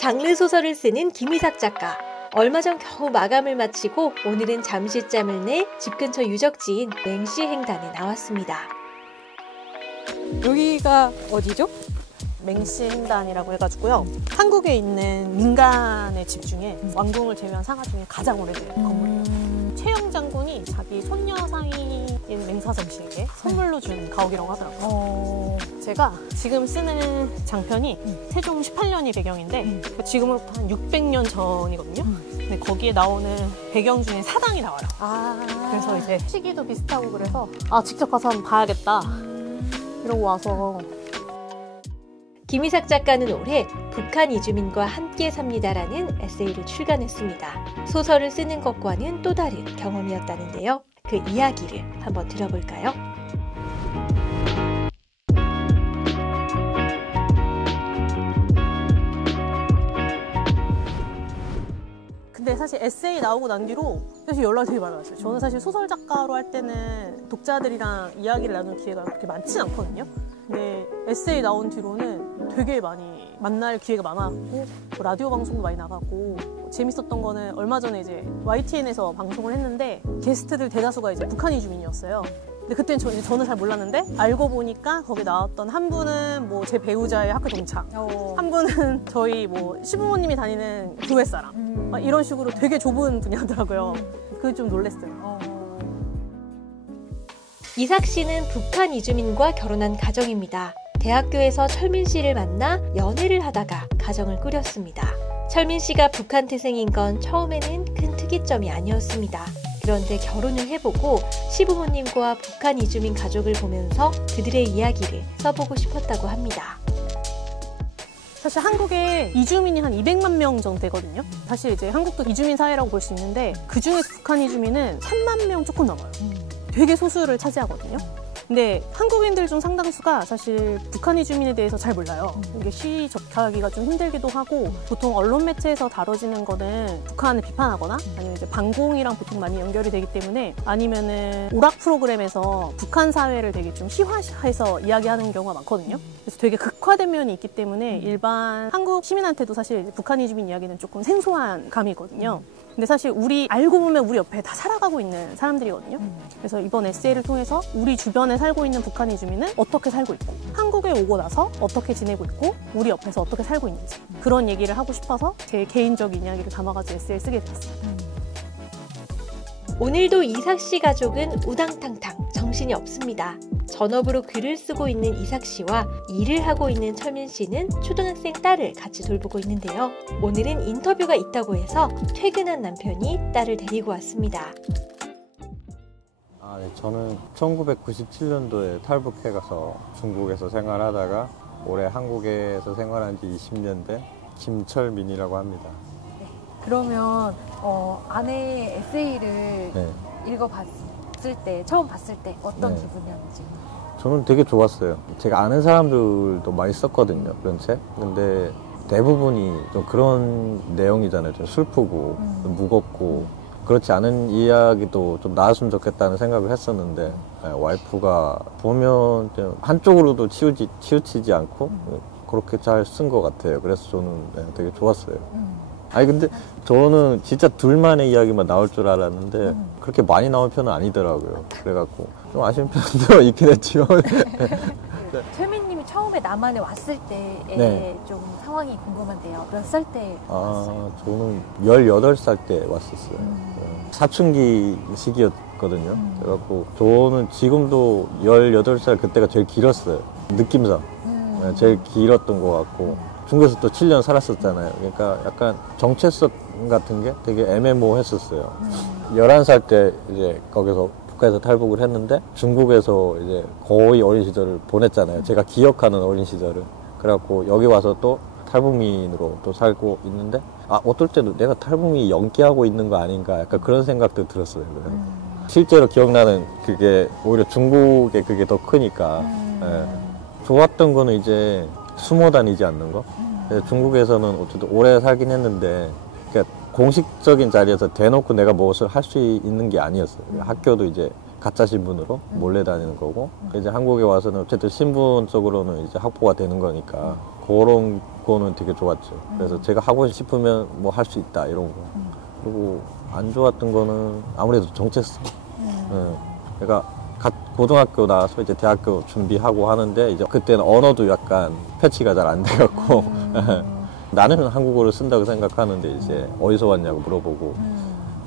장르 소설을 쓰는 김희삭 작가. 얼마 전 겨우 마감을 마치고 오늘은 잠시짬을 내 집 근처 유적지인 맹시 횡단에 나왔습니다. 여기가 어디죠? 맹시 횡단이라고 해가지고요. 한국에 있는 민간의 집 중에 왕궁을 제외한 상하 중에 가장 오래된 건물이에요. 최영 장군이 자기 손녀 사위인 맹사정 씨에게 선물로 준 가옥이라고 하더라고요. 제가 지금 쓰는 장편이 세종 18년이 배경인데 지금으로부터 한 600년 전이거든요. 근데 거기에 나오는 배경 중에 사당이 나와요. 그래서 이제 시기도 비슷하고 그래서 직접 가서 한번 봐야겠다 이러고 와서. 김희삭 작가는 올해 북한 이주민과 함께 삽니다라는 에세이를 출간했습니다. 소설을 쓰는 것과는 또 다른 경험이었다는데요. 그 이야기를 한번 들어볼까요? 근데 사실 에세이 나오고 난 뒤로 사실 연락이 되게 많이 왔어요. 저는 사실 소설 작가로 할 때는 독자들이랑 이야기를 나눌 기회가 그렇게 많진 않거든요. 근데 에세이 나온 뒤로는 되게 많이 만날 기회가 많았고 라디오 방송도 많이 나가고 재밌었던 거는 얼마 전에 이제 YTN에서 방송을 했는데 게스트들 대다수가 이제 북한 이주민이었어요. 근데 그때는 저는 잘 몰랐는데 알고 보니까 거기 나왔던 한 분은 뭐 제 배우자의 학교 동창, 한 분은 저희 뭐 시부모님이 다니는 교회 사람, 이런 식으로 되게 좁은 분야더라고요. 그게 좀 놀랐어요. 이삭 씨는 북한 이주민과 결혼한 가정입니다. 대학교에서 철민 씨를 만나 연애를 하다가 가정을 꾸렸습니다. 철민 씨가 북한 태생인 건 처음에는 큰 특이점이 아니었습니다. 그런데 결혼을 해보고 시부모님과 북한 이주민 가족을 보면서 그들의 이야기를 써보고 싶었다고 합니다. 사실 한국에 이주민이 한 200만 명 정도 되거든요. 사실 이제 한국도 이주민 사회라고 볼 수 있는데 그 중에서 북한 이주민은 3만 명 조금 넘어요. 되게 소수를 차지하거든요. 근데 한국인들 중 상당수가 사실 북한 이주민에 대해서 잘 몰라요. 이게 시의 접하기가 좀 힘들기도 하고 보통 언론 매체에서 다뤄지는 거는 북한을 비판하거나 아니면 이제 반공이랑 보통 많이 연결이 되기 때문에 아니면은 오락 프로그램에서 북한 사회를 되게 좀 시화해서 이야기하는 경우가 많거든요. 그래서 되게 극화된 면이 있기 때문에 일반 한국 시민한테도 사실 북한 이주민 이야기는 조금 생소한 감이 있거든요. 근데 사실 알고 보면 우리 옆에 다 살아가고 있는 사람들이거든요. 그래서 이번 에세이를 통해서 우리 주변에 살고 있는 북한 이주민은 어떻게 살고 있고 한국에 오고 나서 어떻게 지내고 있고 우리 옆에서 어떻게 살고 있는지 그런 얘기를 하고 싶어서 제 개인적인 이야기를 담아가지고 에세이를 쓰게 됐어요. 오늘도 이삭 씨 가족은 우당탕탕 정신이 없습니다. 전업으로 글을 쓰고 있는 이삭 씨와 일을 하고 있는 철민 씨는 초등학생 딸을 같이 돌보고 있는데요. 오늘은 인터뷰가 있다고 해서 퇴근한 남편이 딸을 데리고 왔습니다. 네, 저는 1997년도에 탈북해 가서 중국에서 생활하다가 올해 한국에서 생활한 지 20년 된 김철민이라고 합니다. 그러면 아내의 에세이를 읽어봤을 때, 처음 봤을 때 어떤 기분이었는지? 저는 되게 좋았어요. 제가 아는 사람들도 많이 썼거든요, 그런 책. 근데 대부분이 좀 그런 내용이잖아요. 좀 슬프고 좀 무겁고 그렇지 않은 이야기도 좀 나왔으면 좋겠다는 생각을 했었는데 와이프가 보면 좀 한쪽으로도 치우치지 않고 그렇게 잘 쓴 것 같아요. 그래서 저는 되게 좋았어요. 근데 저는 진짜 둘만의 이야기만 나올 줄 알았는데 그렇게 많이 나온 편은 아니더라고요. 그래갖고 좀 아쉬운 편도 있긴 했지만. 철민님이 처음에 남한에 왔을 때의 좀 상황이 궁금한데요. 몇 살 때 왔어요? 저는 18살 때 왔었어요. 사춘기 시기였거든요. 그래갖고 저는 지금도 18살 그때가 제일 길었어요. 느낌상. 제일 길었던 것 같고. 중국에서 또 7년 살았었잖아요. 그러니까 약간 정체성 같은 게 되게 애매모호했었어요. 11살 때 이제 거기서 북한에서 탈북을 했는데 중국에서 이제 거의 어린 시절을 보냈잖아요. 제가 기억하는 어린 시절을. 그래갖고 여기 와서 또 탈북민으로 또 살고 있는데 어떨 때도 내가 탈북민이 연기하고 있는 거 아닌가 약간 그런 생각도 들었어요. 실제로 기억나는 그게 오히려 중국에 그게 더 크니까 좋았던 거는 이제 숨어 다니지 않는 거. 중국에서는 어쨌든 오래 살긴 했는데 그러니까 공식적인 자리에서 대놓고 내가 무엇을 할 수 있는 게 아니었어요. 학교도 이제 가짜 신분으로 몰래 다니는 거고 이제 한국에 와서는 어쨌든 신분적으로는 이제 확보가 되는 거니까 그런 그거는 되게 좋았죠. 그래서 제가 하고 싶으면 뭐 할 수 있다 이런 거. 그리고 안 좋았던 거는 아무래도 정체성. 그러니까 고등학교 나와서 이제 대학교 준비하고 하는데 이제 그때는 언어도 약간 패치가 잘 안 돼갖고 나는 한국어를 쓴다고 생각하는데 이제 어디서 왔냐고 물어보고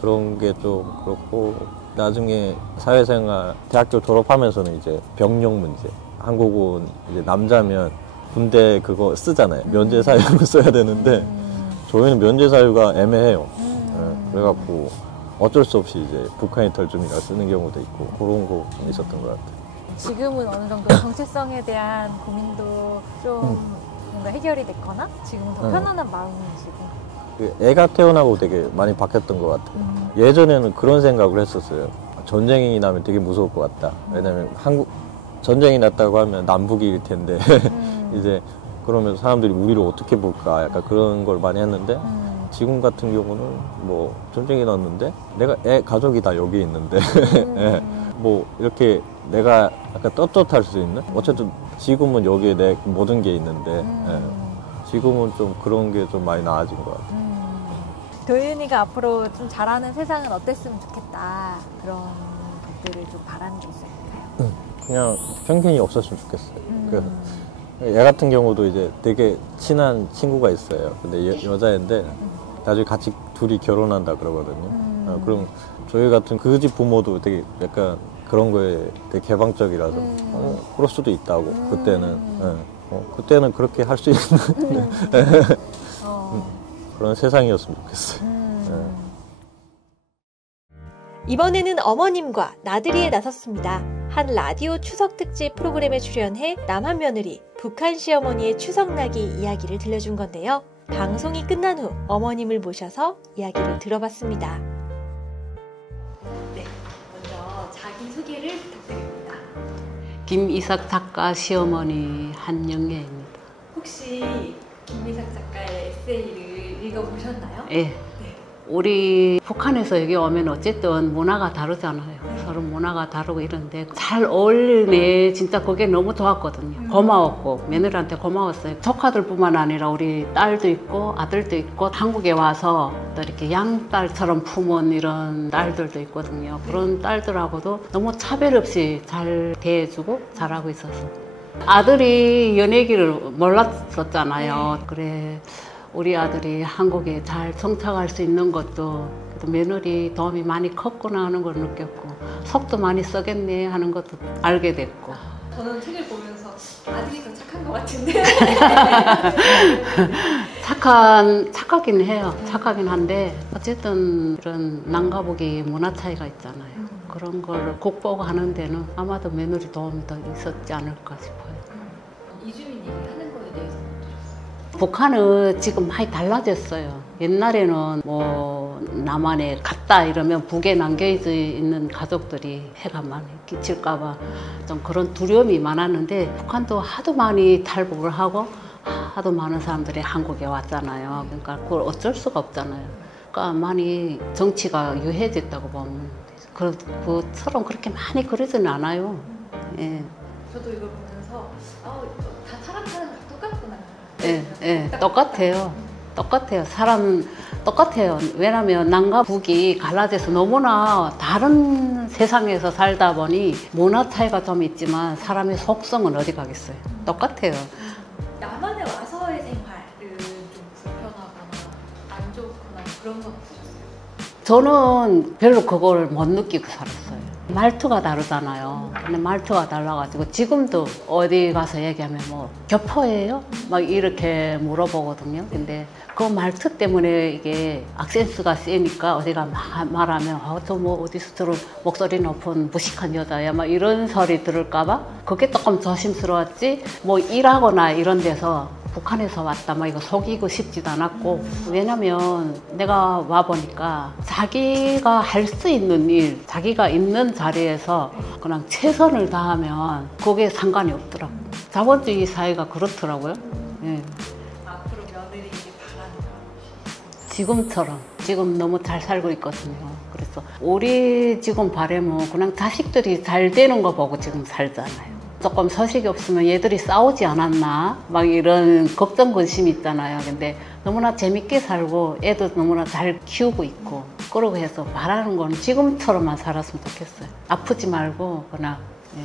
그런 게 좀 그렇고 나중에 사회생활 대학교 졸업하면서는 이제 병력 문제. 한국은 이제 남자면 군대 그거 쓰잖아요. 면제 사유로 써야 되는데 저희는 면제 사유가 애매해요. 그래갖고 어쩔 수 없이 이제 북한이 털좀이라 쓰는 경우도 있고 그런 거 좀 있었던 것 같아요. 지금은 어느 정도 정체성에 대한 고민도 좀 뭔가 해결이 됐거나 지금은 더 편안한 마음이시고. 애가 태어나고 되게 많이 바뀌었던 것 같아요. 예전에는 그런 생각을 했었어요. 전쟁이 나면 되게 무서울 것 같다. 왜냐면 전쟁이 났다고 하면 남북일 텐데 이제 그러면 사람들이 우리를 어떻게 볼까 약간 그런 걸 많이 했는데 지금 같은 경우는 뭐 전쟁이 났는데 내가 가족이 다 여기 있는데 예, 뭐 이렇게 내가 약간 떳떳할 수 있는 어쨌든 지금은 여기에 내 모든 게 있는데 예, 지금은 좀 그런 게 좀 많이 나아진 것 같아요. 도윤이가 앞으로 좀 잘하는 세상은 어땠으면 좋겠다 그런 것들을 좀 바라는 게 있을까요? 그냥 편견이 없었으면 좋겠어요. 얘 같은 경우도 이제 되게 친한 친구가 있어요. 근데 여자인데 나중에 같이 둘이 결혼한다 그러거든요. 그럼 저희 같은 그 집 부모도 되게 약간 그런 거에 되게 개방적이라서 그럴 수도 있다고 그때는 그때는 그렇게 할 수 있는 그런 세상이었으면 좋겠어요. 이번에는 어머님과 나들이에 나섰습니다. 한 라디오 추석 특집 프로그램에 출연해 남한 며느리 북한 시어머니의 추석나기 이야기를 들려준 건데요. 방송이 끝난 후 어머님을 모셔서 이야기를 들어봤습니다. 네, 먼저 자기소개를 부탁드립니다. 김이삭 작가 시어머니 한영애입니다. 혹시 김이삭 작가의 에세이를 읽어보셨나요? 예. 우리 북한에서 여기 오면 어쨌든 문화가 다르잖아요. 서로 문화가 다르고 이런데 잘 어울리네. 진짜 그게 너무 좋았거든요. 고마웠고 며느리한테 고마웠어요. 조카들뿐만 아니라 우리 딸도 있고 아들도 있고 한국에 와서 또 이렇게 양딸처럼 품은 이런 딸들도 있거든요. 그런 딸들하고도 너무 차별 없이 잘 대해주고 잘하고 있어서 아들이 연예기를 몰랐었잖아요. 그래 우리 아들이 한국에 잘 정착할 수 있는 것도 며느리 도움이 많이 컸구나 하는 걸 느꼈고 속도 많이 써겠네 하는 것도 알게 됐고. 저는 책을 보면서 아들이 더 착한 것 같은데 착하긴 해요. 착하긴 한데 어쨌든 이런 남과북이 문화 차이가 있잖아요. 그런 걸 극복하는 데는 아마도 며느리 도움이 더 있었지 않을까 싶어요. 이주민 얘기하는 거에 대해서 북한은 지금 많이 달라졌어요. 옛날에는 뭐 남한에 갔다 이러면 북에 남겨져 있는 가족들이 해가 많이 끼칠까봐 좀 그런 두려움이 많았는데 북한도 하도 많이 탈북을 하고 하도 많은 사람들이 한국에 왔잖아요. 그러니까 그걸 어쩔 수가 없잖아요. 그러니까 많이 정치가 유해졌다고 보면 그처럼 그렇게 많이 그러지는 않아요. 예. 저도 이걸 보면서 다 사람 사는 거 똑같구나. 예, 똑같아요. 사람 똑같아요. 왜냐면 남과 북이 갈라져서 너무나 다른 세상에서 살다 보니 문화 차이가 좀 있지만 사람의 속성은 어디 가겠어요. 똑같아요. 남한에 와서의 생활은 좀 불편하거나 안 좋거나 그런 건 없으셨어요? 저는 별로 그걸 못 느끼고 살았어요. 말투가 다르잖아요. 근데 말투가 달라가지고 지금도 어디 가서 얘기하면 뭐 교포예요? 막 이렇게 물어보거든요. 근데 그 말투 때문에 이게 악센스가 세니까 어디가 말하면 저 뭐 어디서 들은 목소리 높은 무식한 여자야 막 이런 소리 들을까봐 그게 조금 조심스러웠지. 뭐 일하거나 이런 데서 북한에서 왔다 막 이거 속이고 싶지도 않았고 왜냐면 내가 와보니까 자기가 할 수 있는 일 자기가 있는 자리에서 그냥 최선을 다하면 그게 상관이 없더라고요. 자본주의 사회가 그렇더라고요. 예. 앞으로 며느리에게 바라는 건 지금처럼 지금 너무 잘 살고 있거든요. 그래서 우리 지금 바람은 그냥 자식들이 잘 되는 거 보고 지금 살잖아요. 조금 소식이 없으면 얘들이 싸우지 않았나? 막 이런 걱정, 근심이 있잖아요. 근데 너무나 재밌게 살고 애도 너무나 잘 키우고 있고 그러고 해서 말하는 건 지금처럼만 살았으면 좋겠어요. 아프지 말고 그냥. 예.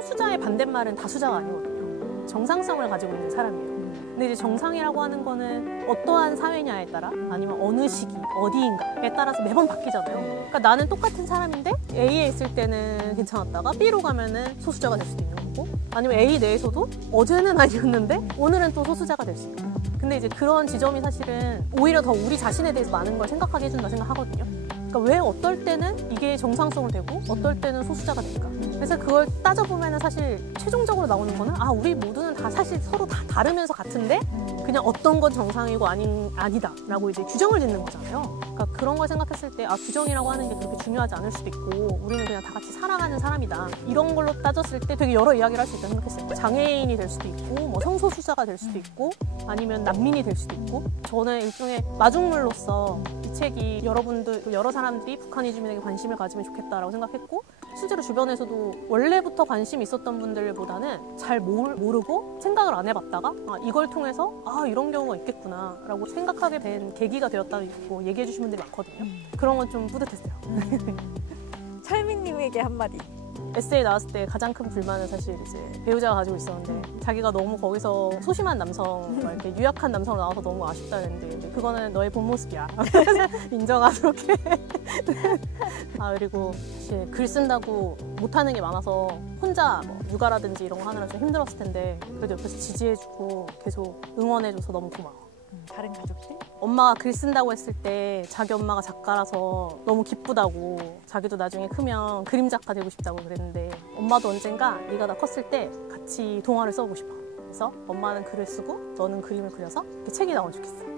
소수자의 반대말은 다수자가 아니거든요. 정상성을 가지고 있는 사람이에요. 근데 이제 정상이라고 하는 거는 어떠한 사회냐에 따라 아니면 어느 시기, 어디인가에 따라서 매번 바뀌잖아요. 그러니까 나는 똑같은 사람인데 A에 있을 때는 괜찮았다가 B로 가면은 소수자가 될 수도 있는 거고 아니면 A 내에서도 어제는 아니었는데 오늘은 또 소수자가 될 수 있고 근데 이제 그런 지점이 사실은 오히려 더 우리 자신에 대해서 많은 걸 생각하게 해준다 생각하거든요. 그러니까 왜 어떨 때는 이게 정상성으로 되고 어떨 때는 소수자가 될까? 그래서 그걸 따져보면 사실 최종적으로 나오는 거는 아 우리 모두는 다 사실 서로 다 다르면서 같은데 그냥 어떤 건 정상이고 아니다 라고 이제 규정을 짓는 거잖아요. 그러니까 그런 걸 생각했을 때 아 규정이라고 하는 게 그렇게 중요하지 않을 수도 있고 우리는 그냥 다 같이 살아가는 사람이다 이런 걸로 따졌을 때 되게 여러 이야기를 할 수 있다고 생각했어요. 장애인이 될 수도 있고 뭐 성소수자가 될 수도 있고 아니면 난민이 될 수도 있고 저는 일종의 마중물로서 이 책이 여러분들 여러 사람들이 북한 이주민에게 관심을 가지면 좋겠다라고 생각했고 실제로 주변에서도 원래부터 관심이 있었던 분들보다는 잘 모르고 생각을 안 해봤다가 아, 이걸 통해서 아 이런 경우가 있겠구나 라고 생각하게 된 계기가 되었다고 얘기해 주신 분들이 많거든요. 그런 건 좀 뿌듯했어요. 철민님에게 한마디. 에세이 나왔을 때 가장 큰 불만은 사실 이제 배우자가 가지고 있었는데 자기가 너무 거기서 소심한 남성, 이렇게 유약한 남성으로 나와서 너무 아쉽다는데 그거는 너의 본 모습이야. 인정하도록 해. 아 그리고 사실 글 쓴다고 못하는 게 많아서 혼자 뭐 육아라든지 이런 거 하느라 좀 힘들었을 텐데 그래도 옆에서 지지해주고 계속 응원해줘서 너무 고마워. 다른 가족들? 엄마가 글 쓴다고 했을 때 자기 엄마가 작가라서 너무 기쁘다고 자기도 나중에 크면 그림 작가 되고 싶다고 그랬는데 엄마도 언젠가 네가 다 컸을 때 같이 동화를 써보고 싶어. 그래서 엄마는 글을 쓰고 너는 그림을 그려서 이렇게 책이 나오면 좋겠어.